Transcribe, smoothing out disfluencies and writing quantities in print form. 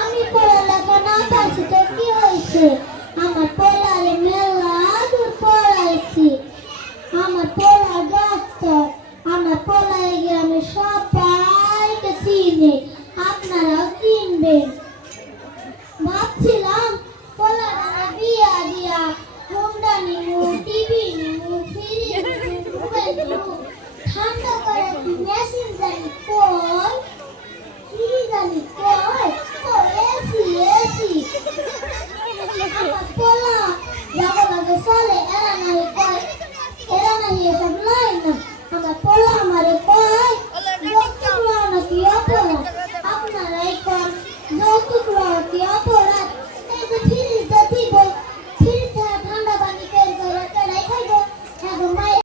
আমি পড়ালেখা না পাচ্ছি তো কি হয়েছে? আমার পড়ালে মেলা দূর পড়াইছি। আমার পড়া ডাক্তার, আমার পড়ায় গিয়ে আমি সবাইকে চিনি, আপনারাও চিনবেন। ভাবছিলাম পড়াটা বিয়া দিয়া হোন্ডা নিমু, টিভি নিমু, ফ্রিজ নিমু, মোবাইল নিমু, ঠান্ডা করে মেশিন জানি কই